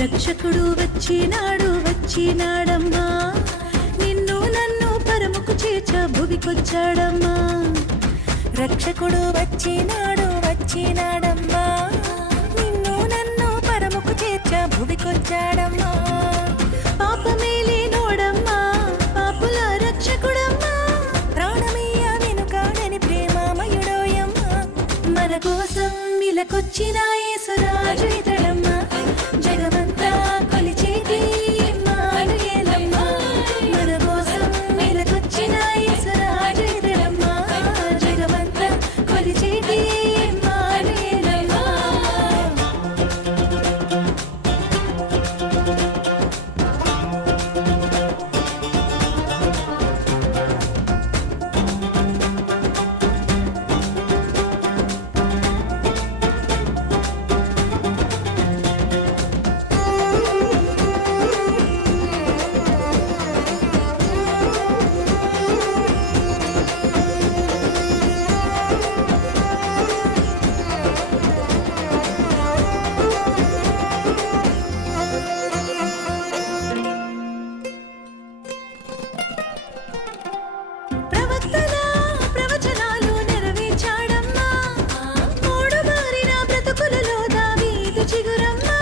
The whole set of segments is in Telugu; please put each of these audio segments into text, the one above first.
రక్షకుడు వచ్చినాడమ్మా, నిన్ను నన్ను పరముకు చేర్చ భువికొచ్చాడమ్మా. రక్షకుడు వచ్చినాడమ్మా, నిన్ను నన్ను పరముకు చేర్చ భువికొచ్చాడమ్మా. పాపమేలేనోడమ్మా, పాపుల రక్షకుడమ్మా, ప్రాణమయ్య వెనుకాడని ప్రేమామయుడోయమ్మా. మన కోసం ఇలకొచ్చిన యేసురాజు ఇతడమ్మా, జగమంతా కొలిచేటి ఇమ్మానుయేలమ్మా. మన కోసం ఇలకొచ్చిన యేసురాజు ఇతడమ్మా, జగమంతా కొలిచేటి ఇమ్మానుయేలమ్మా. ప్రవచనాలు నెరవేర్చాడమ్మా, మూడు మారిన బ్రతుకులలో దావీదు చిగురమ్మా.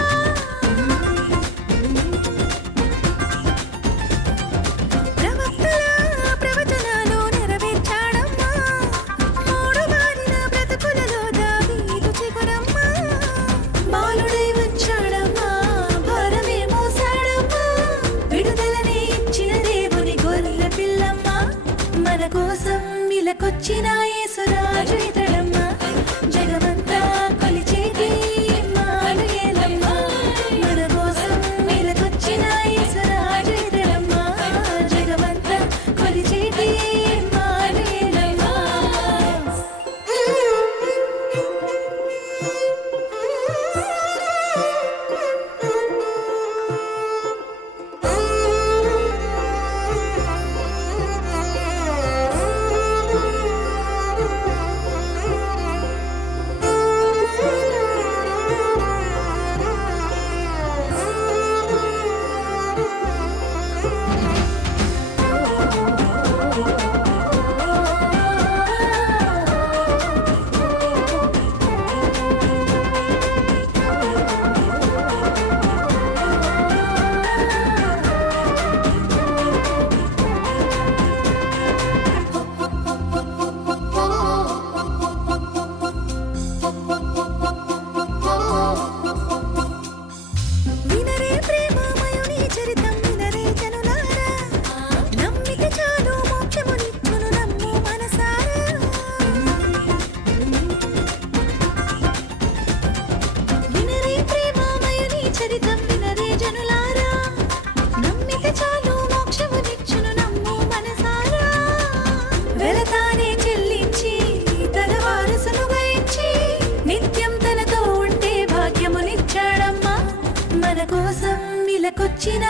ప్రవచనాలు నెరవేర్చాడమ్మా, మూడు మారిన బ్రతుకులలో దావీదు చిగురమ్మా. బాలుడై వచ్చాడమ్మా, భారమే మోసాడమ్మా, విడుదలనే ఇచ్చిన దేవుని గొర్రె పిల్లమ్మా. మన కోసం ఇలకొచ్చిన యేసురాజు ఇతడమ్మా, జగమంతా కొలిచేటి ఇమ్మానుయేలమ్మా. మన కోసం ఇలకొచ్చిన యేసురాజు ఇతడమ్మా, జగమంతా కొలిచేటి ఇమ్మానుయేలమ్మా. వినరే ప్రేమామయుని చరితం, వినరే జనులారా, నమ్మిక చాలు మోక్షమునిచ్చును నమ్ము మనసారా. వినరే ప్రేమామయుని చరితం, వినరే జనులారా, నమ్మిక చాలు మోక్షమునిచ్చును నమ్ము మనసారా. వెలతానే చెల్లించి తన వారసులుగా ఇచ్చి, నిత్యం తనతో ఉంటే భాగ్యమునిచ్చాడమ్మా. మన కోసం ఇలకొచ్చిన